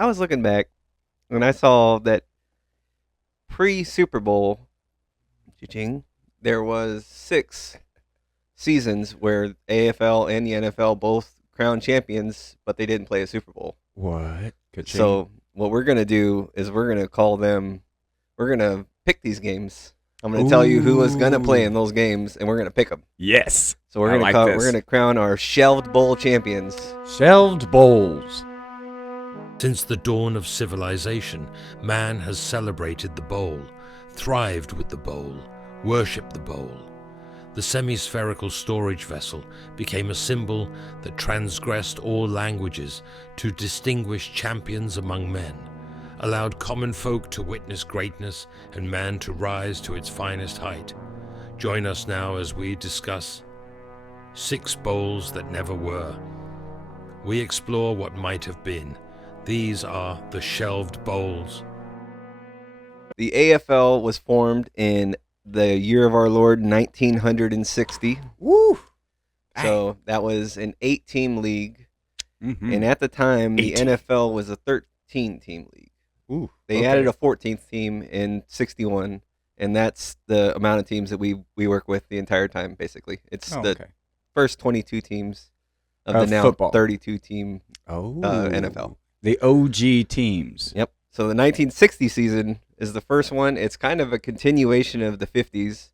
I was looking back and I saw that pre-Super Bowl, cha-ching, there was 6 seasons where AFL and the NFL both crowned champions, but they didn't play a Super Bowl. What? So what we're gonna do is we're gonna call them. We're gonna pick these games. I'm gonna tell you who was gonna play in those games, and we're gonna pick them. Yes. So we're gonna crown our Shelved Bowl champions. Shelved Bowls. Since the dawn of civilization, man has celebrated the bowl, thrived with the bowl, worshipped the bowl. The semi-spherical storage vessel became a symbol that transgressed all languages to distinguish champions among men, allowed common folk to witness greatness and man to rise to its finest height. Join us now as we discuss 6 bowls that never were. We explore what might have been. These are the Shelved Bowls. The AFL was formed in the year of our Lord 1960. Woo! So that was an 8-team league, Mm-hmm. and at the time, the 18. NFL was a 13-team league. Ooh, They added a 14th team in 61, and that's the amount of teams that we work with the entire time, basically. It's the first 22 teams of the now football. 32-team NFL. The OG teams. Yep. So the 1960 season is the first one. It's kind of a continuation of the 50s.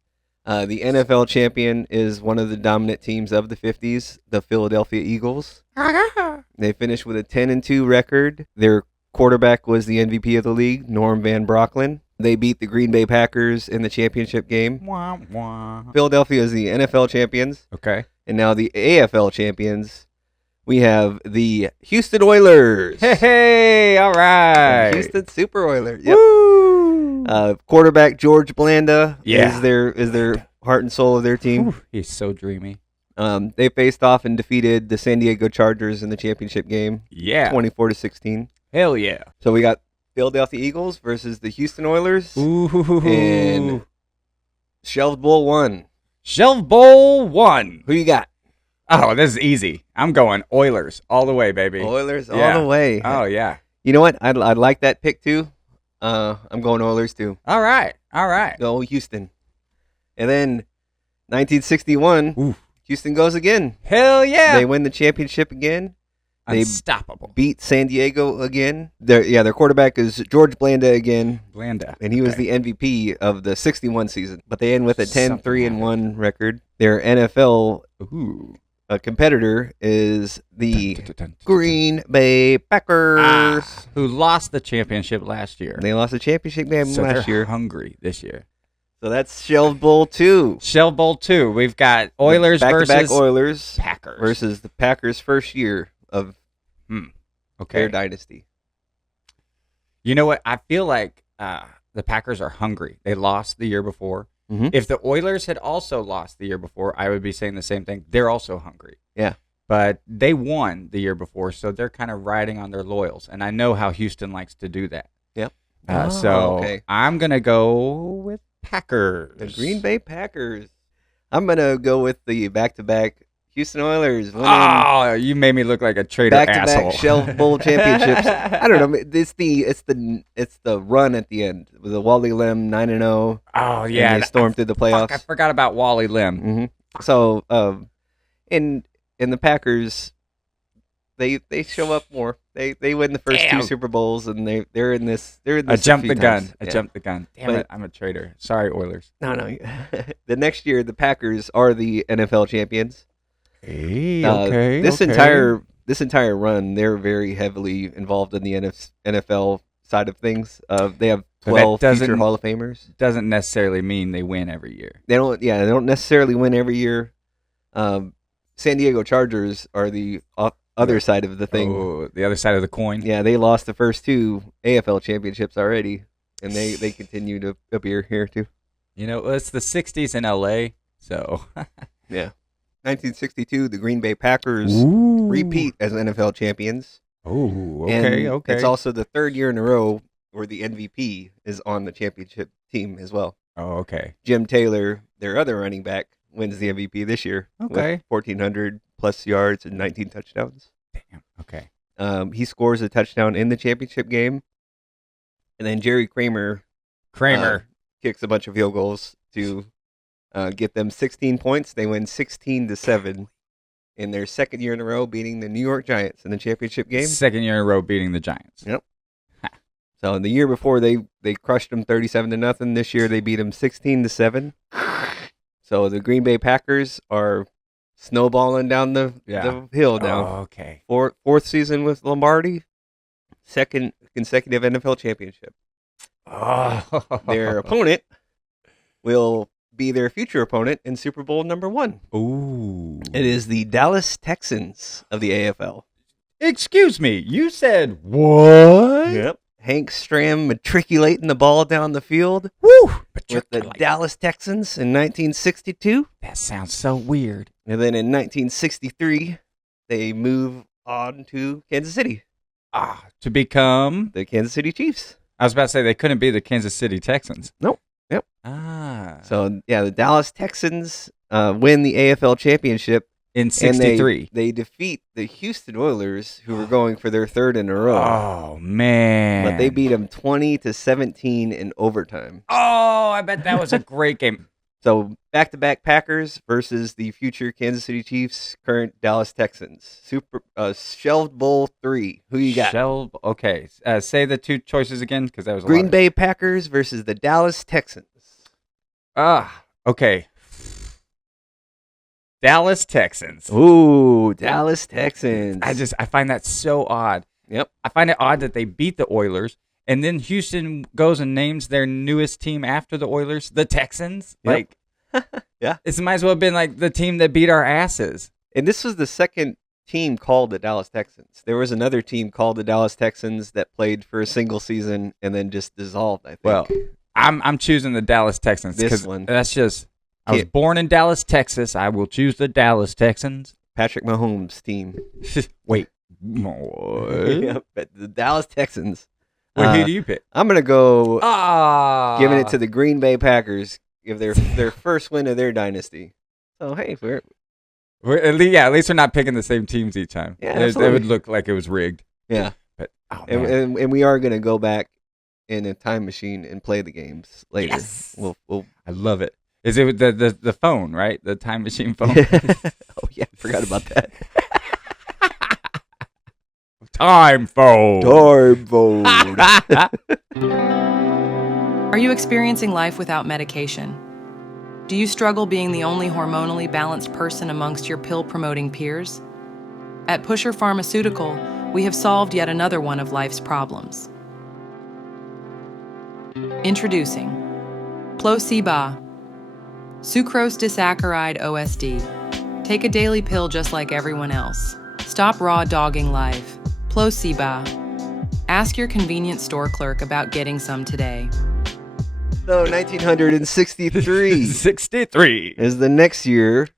The NFL champion is one of the dominant teams of the 50s, the Philadelphia Eagles. They finished with a 10-2 record. Their quarterback was the MVP of the league, Norm Van Brocklin. They beat the Green Bay Packers in the championship game. Wah, wah. Philadelphia is the NFL champions. Okay. And now the AFL champions. We have the Houston Oilers. Hey, all right. Houston Super Oilers. Yep. Woo! Quarterback George Blanda Yeah. is their heart and soul of their team. Ooh, he's so dreamy. They faced off and defeated the San Diego Chargers in the championship game, Yeah. 24-16. Hell yeah. So we got Philadelphia Eagles versus the Houston Oilers. Ooh. And Shelved Bowl 1. Shelved Bowl 1. Who you got? Oh, this is easy. I'm going Oilers all the way, baby. Oilers Yeah. all the way. Oh, yeah. You know what? I'd like that pick too. I'm going Oilers too. All right. All right. Go Houston. And then 1961, Ooh. Houston goes again. Hell yeah. They win the championship again. They Unstoppable. beat San Diego again. Their quarterback is George Blanda again, Blanda. and he was the MVP of the 61 season. But they end with a 10-3-1 record. Their NFL competitor is the Green Bay Packers. Who lost the championship last year. They lost the championship game So last they're year. hungry this year. So that's Shelved Bowl 2. Shelved Bowl 2. We've got Oilers Back-to-back versus Oilers Packers. versus the Packers' first year of Okay. their dynasty. You know what? I feel like the Packers are hungry. They lost the year before. Mhm. If the Oilers had also lost the year before, I would be saying the same thing. They're also hungry. Yeah. But they won the year before, so they're kind of riding on their laurels. And I know how Houston likes to do that. Yep. So I'm going to go with Packers. The Green Bay Packers. I'm going to go with the back-to-back Houston Oilers. Oh, you made me look like a traitor asshole. Back-to-back Shelved Bowl championships. I don't know. It's the run at the end with the Wally Lim 9-0. Oh, yeah. And they stormed through the playoffs. Fuck, I forgot about Wally Lim. Mm-hmm. So, in the Packers, they show up more. They win the first 2 Super Bowls, and they're in this. I jumped the gun. times. I jumped the gun. Damn it! I'm a traitor. Sorry, Oilers. No. The next year, the Packers are the NFL champions. Hey, This entire run, they're very heavily involved in the NFL side of things. They have 12 future Hall of Famers. Doesn't necessarily mean they win every year. They don't necessarily win every year. San Diego Chargers are the other side of the thing. Oh, the other side of the coin. Yeah, they lost the first 2 AFL championships already, and they continue to appear here too. You know, it's the 60s in LA, so. Yeah. 1962, the Green Bay Packers repeat as NFL champions. Oh, And okay. It's also the 3rd year in a row where the MVP is on the championship team as well. Oh, okay. Jim Taylor, their other running back, wins the MVP this year. Okay. With 1,400 plus yards and 19 touchdowns. Damn. Okay. He scores a touchdown in the championship game, and then Jerry Kramer kicks a bunch of field goals to get them 16 points. They win 16-7 in their second year in a row, beating the New York Giants in the championship game. Second year in a row beating the Giants. Yep. So the year before they crushed them 37-0. This year they beat them 16-7. So the Green Bay Packers are snowballing down the hill now. Oh, okay. Fourth season with Lombardi, second consecutive NFL championship. Oh. Their opponent will be their future opponent in Super Bowl number 1. Ooh. It is the Dallas Texans of the AFL. Excuse me, you said what? Yep. Hank Stram matriculating the ball down the field Woo! with the Dallas Texans in 1962. That sounds so weird. And then in 1963, they move on to Kansas City, To become... the Kansas City Chiefs. I was about to say they couldn't be the Kansas City Texans. Nope. Yep. So So, the Dallas Texans win the AFL championship. in And 63. they defeat the Houston Oilers, who were going for their third in a row. Oh, man. But they beat them 20-17 in overtime. Oh, I bet that was a great game. So back-to-back Packers versus the future Kansas City Chiefs, current Dallas Texans. Shelved Bowl 3. Who you got? Okay. Say the two choices again, because that was a Green lot. Bay Packers versus the Dallas Texans. Okay. Dallas Texans. Ooh, Dallas Texans. I find that so odd. Yep. I find it odd that they beat the Oilers, and then Houston goes and names their newest team after the Oilers, the Texans. Yep. Like, Yeah. It might as well have been like the team that beat our asses. And this was the second team called the Dallas Texans. There was another team called the Dallas Texans that played for a single season and then just dissolved, I think. Well, I'm choosing the Dallas Texans This because one. that's just. I was born in Dallas, Texas. I will choose the Dallas Texans. Patrick Mahomes' team. Wait, what? Yep, but the Dallas Texans. Wait, who do you pick? I'm going to go giving it Ah, to the Green Bay Packers. Give their first win of their dynasty. So, hey, at least we're not picking the same teams each time. Yeah, It absolutely. would look like it was rigged. yeah. But man. And we are going to go back in a time machine and play the games later. Yes. We'll I love it. Is it the phone, right? The time machine phone. Oh, yeah, forgot about that. Time phone. Time phone. Are you experiencing life without medication? Do you struggle being the only hormonally balanced person amongst your pill-promoting peers? At Pusher Pharmaceutical, we have solved yet another one of life's problems. Introducing Plosiba, sucrose disaccharide OSD. Take a daily pill just like everyone else. Stop raw dogging life. Plosiba. Ask your convenience store clerk about getting some today. So 1963 63. is the next year,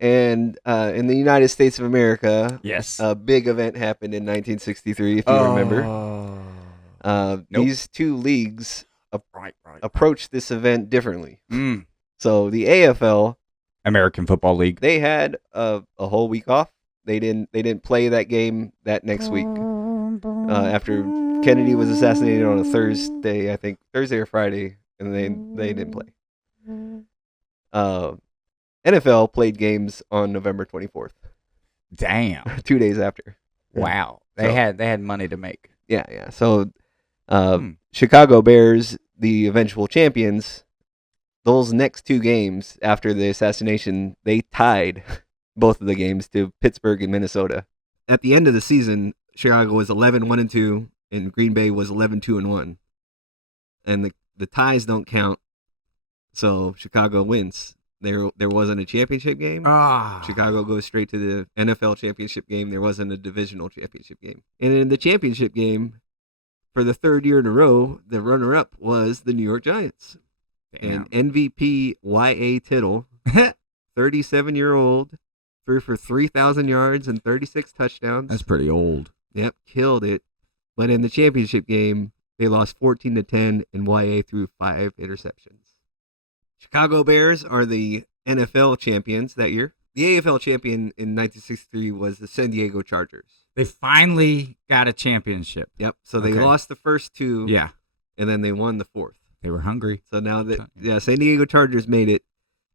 and in the United States of America, Yes. a big event happened in 1963. If you remember, Nope. these two leagues Right. approached this event differently. Mm. So the AFL, American Football League. they had a whole week off. They didn't play that game that next week after Kennedy was assassinated on a Thursday, I think Thursday or Friday, and they didn't play. NFL played games on November 24th, Damn. 2 days after. Wow. So- They had money to make. Yeah. So Hmm. Chicago Bears, the eventual champions, those next two games after the assassination, they tied both of the games to Pittsburgh and Minnesota. At the end of the season, Chicago was 11-1-2, and Green Bay was 11-2-1. And the ties don't count, so Chicago wins. There wasn't a championship game. Chicago goes straight to the NFL championship game. There wasn't a divisional championship game. And in the championship game, for the third year in a row, the runner-up was the New York Giants. Damn. And MVP Y.A. Tittle, 37-year-old, threw for 3,000 yards and 36 touchdowns. That's pretty old. Yep, killed it. But in the championship game, they lost 14-10, and Y.A. threw 5 interceptions. Chicago Bears are the NFL champions that year. The AFL champion in 1963 was the San Diego Chargers. They finally got a championship. Yep. So they Okay. lost the first two. Yeah. And then they won the fourth. They were hungry. So now San Diego Chargers made it,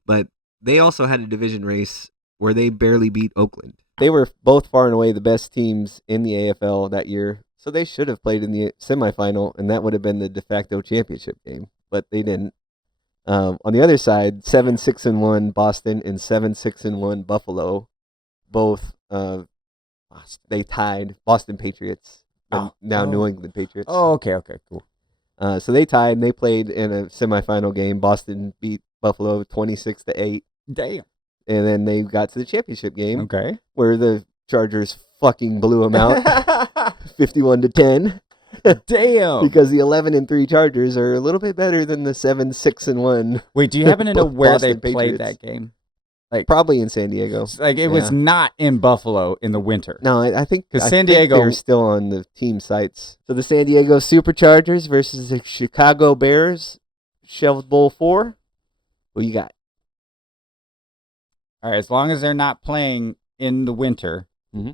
but they also had a division race where they barely beat Oakland. They were both far and away the best teams in the AFL that year, so they should have played in the semifinal, and that would have been the de facto championship game, but they didn't. On the other side, 7-6-1 Boston and 7-6-1 Buffalo, both they tied Boston Patriots and now New England Patriots. Oh, okay, cool. So they tied, and they played in a semifinal game. Boston beat Buffalo 26-8. Damn. And then they got to the championship game, Okay. where the Chargers fucking blew them out, 51-10. Damn. Because the 11-3 Chargers are a little bit better than the 7-6-1. Wait, do you happen to know where they Boston played Patriots. that game? Probably in San Diego. Like it was not in Buffalo in the winter. No, I think because San Diego they're still on the team sites. So the San Diego Superchargers versus the Chicago Bears, Shelved Bowl 4. What you got? All right, as long as they're not playing in the winter. Mm-hmm.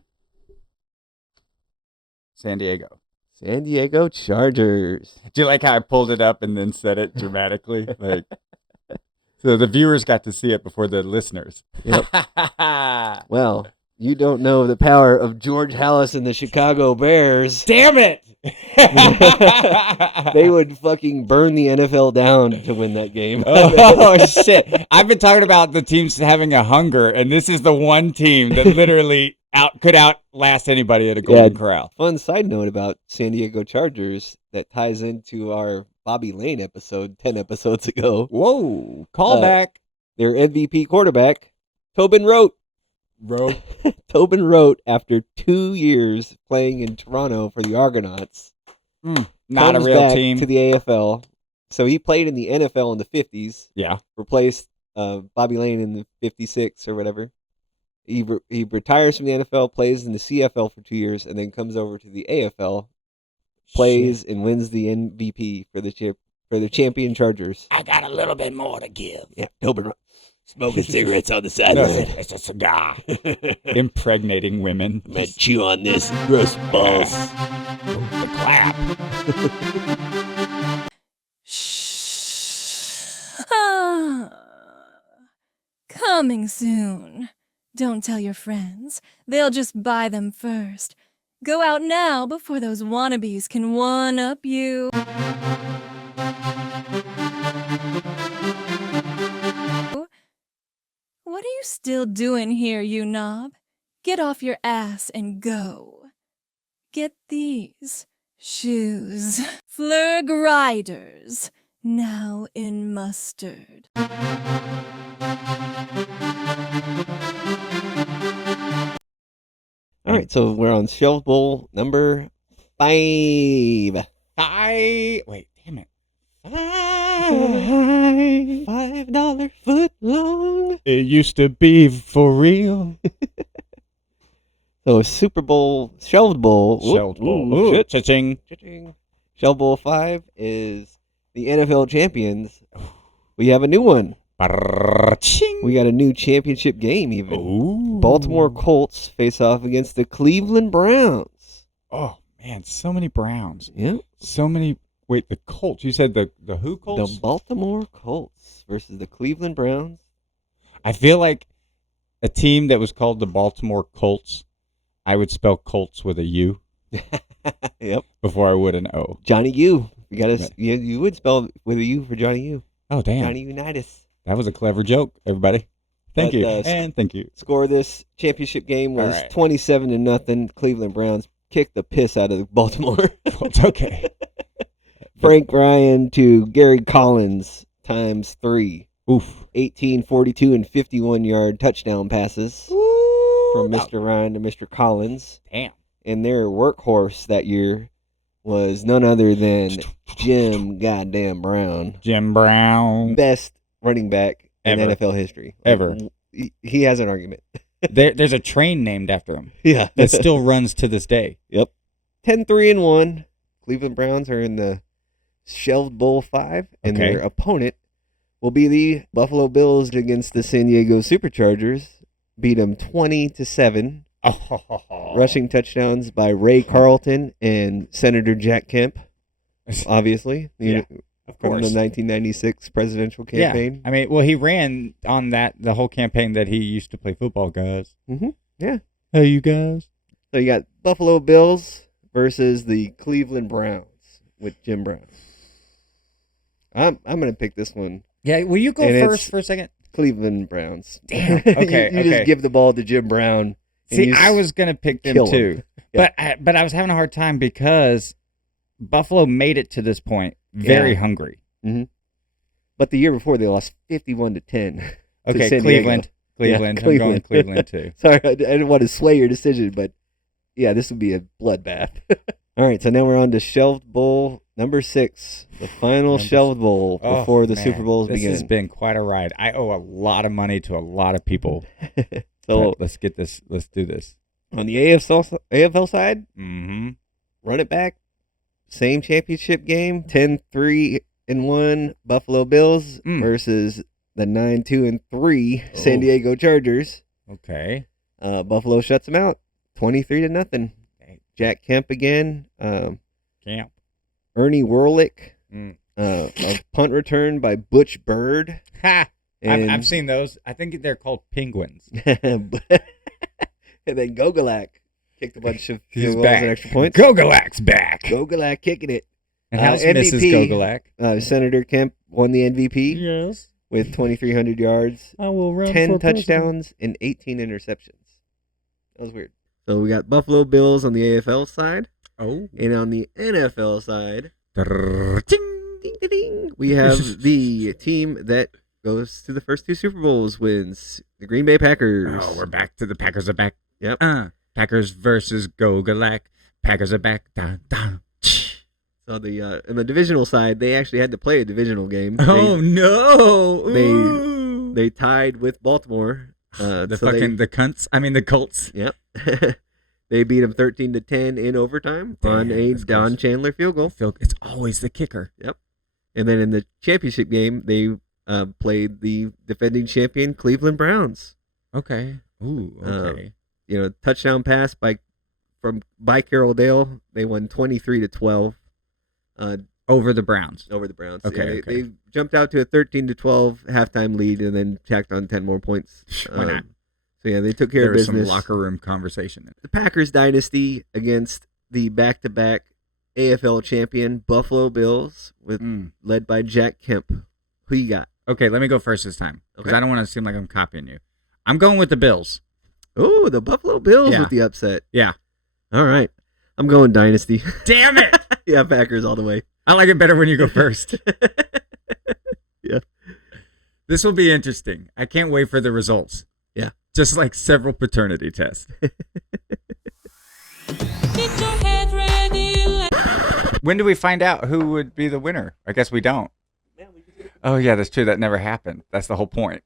San Diego. San Diego Chargers. Do you like how I pulled it up and then said it dramatically? Like, so the viewers got to see it before the listeners. Yep. Well, you don't know the power of George Halas and the Chicago Bears. Damn it! They would fucking burn the NFL down to win that game. Oh, shit. I've been talking about the teams having a hunger, and this is the one team that literally could outlast anybody at a Golden Corral. Fun side note about San Diego Chargers that ties into our Bobby Lane episode 10 episodes ago. Whoa, callback. Their MVP quarterback, Tobin Rote. Tobin Rote, after 2 years playing in Toronto for the Argonauts, not a comes real back team. to the AFL. So he played in the NFL in the 50s. Yeah. Replaced Bobby Lane in the 56 or whatever. He retires from the NFL, plays in the CFL for 2 years, and then comes over to the AFL, plays and wins the MVP for the champion Chargers. I got a little bit more to give. Yeah, Tobin Rote. Smoking cigarettes on the sideline. It's a cigar. Impregnating women. I'm going to chew on this. Gross balls. The clap. Shh. Coming soon. Don't tell your friends. They'll just buy them first. Go out now before those wannabes can one-up you. What are you still doing here, you knob? Get off your ass and go. Get these shoes. Flurg Riders, now in mustard. All right, so we're on Shelved Bowl number 5. Wait, damn it. $5 foot long. It used to be for real. So Super Bowl, Shelved Bowl. Shelved Bowl. Ooh, shit. Cha-ching. Cha-ching. Shelved Bowl 5 is the NFL champions. We have a new one. Ching. We got a new championship game even. Ooh. Baltimore Colts face off against the Cleveland Browns. Oh, man, so many Browns. Yep. So many. Wait, the Colts. You said the who Colts? The Baltimore Colts versus the Cleveland Browns. I feel like a team that was called the Baltimore Colts, I would spell Colts with a U. Yep. Before I would an O. Johnny U. You would spell with a U for Johnny U. Oh, damn. Johnny Unitas. That was a clever joke, everybody. Thank you. But, And thank you. Score of this championship game was All right. 27-0. Cleveland Browns kicked the piss out of Baltimore. It's okay. Frank Ryan to Gary Collins times 3. Oof. 18, 42, and 51-yard touchdown passes Ooh, from Mr. Ryan to Mr. Collins. Damn. And their workhorse that year was none other than Jim goddamn Brown. Jim Brown. Best running back in Ever. NFL history. Ever. He has an argument. There's a train named after him Yeah. that still runs to this day. Yep. 10-3-1. Cleveland Browns are in the Shelved Bowl 5, and Okay. their opponent will be the Buffalo Bills against the San Diego Superchargers. Beat them 20-7. Rushing touchdowns by Ray Carlton and Senator Jack Kemp, obviously. Yeah, of From course. the 1996 presidential campaign. Yeah. I mean, well, he ran on the whole campaign that he used to play football, guys. Mm-hmm. Yeah. Hey, you guys. So you got Buffalo Bills versus the Cleveland Browns with Jim Brown. I'm going to pick this one. Yeah, will you go And first it's- for a second? Cleveland Browns. Damn. Okay, you okay. just give the ball to Jim Brown. and See, you I was going to pick them kill 'em. too. Yeah. But I was having a hard time because Buffalo made it to this point very Yeah. hungry. But the year before, they lost 51-10. to Okay, San Cleveland. Diego. Cleveland. Yeah, I'm going Cleveland too. Sorry, I didn't want to sway your decision, but yeah, this would be a bloodbath. All right, so now we're on to Shelved Bowl number 6, the final Shelved Bowl before the Super Bowls This begin. has been quite a ride. I owe a lot of money to a lot of people. So But let's get this. Let's do this. on the AFL side, Mm-hmm. run it back, same championship game, 10-3-1 Buffalo Bills versus the 9-2-3 San Diego Chargers. Okay. Buffalo shuts them out, 23-0. Jack Kemp again. Camp. Ernie Werlick. Mm. A punt return by Butch Bird. Ha! And, I've seen those. I think they're called penguins. and then Gogolak kicked a bunch of He's field goals back. and extra points. Gogolak's back. Gogolak kicking it. And how's MVP, Mrs. Gogolak? Senator Kemp won the MVP Yes. with 2,300 yards, I will run 10 touchdowns, and 18 interceptions. That was weird. So we got Buffalo Bills on the AFL side. Oh. And on the NFL side, ding, ding, ding, ding, we have the team that goes to the first 2 Super Bowls wins, the Green Bay Packers. Oh, we're back to the Packers are back. Yep. Packers versus Gogolak. Packers are back. Dun, dun. So the in the divisional side, they actually had to play a divisional game. Oh no! They tied with Baltimore. The cunts. I mean the Colts. Yep. They beat them 13-10 in overtime on a that's Don close. Chandler field goal. It's always the kicker. Yep. And then in the championship game, they played the defending champion Cleveland Browns. Okay. Ooh. Okay. Touchdown pass by Carroll Dale. They won 23-12. Over the Browns. Over the Browns. Okay, Yeah, they jumped out to a 13-12 halftime lead and then tacked on 10 more points. Why not? So yeah, they took care There of was business. some locker room conversation. The Packers dynasty against the back-to-back AFL champion Buffalo Bills, led by Jack Kemp. Who you got? Okay, let me go first this time because Okay. I don't want to seem like I'm copying you. I'm going with the Bills. Oh, the Buffalo Bills Yeah. with the upset. Yeah. All right. I'm going dynasty. Damn it! Yeah, Packers all the way. I like it better when you go first. Yeah. This will be interesting. I can't wait for the results. Yeah. Just like several paternity tests. When do we find out who would be the winner? I guess we don't. Oh, yeah, that's true. That never happened. That's the whole point.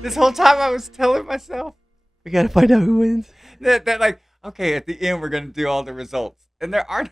This whole time I was telling myself We got to find out who wins. that like, okay, at the end we're going to do all the results. And there aren't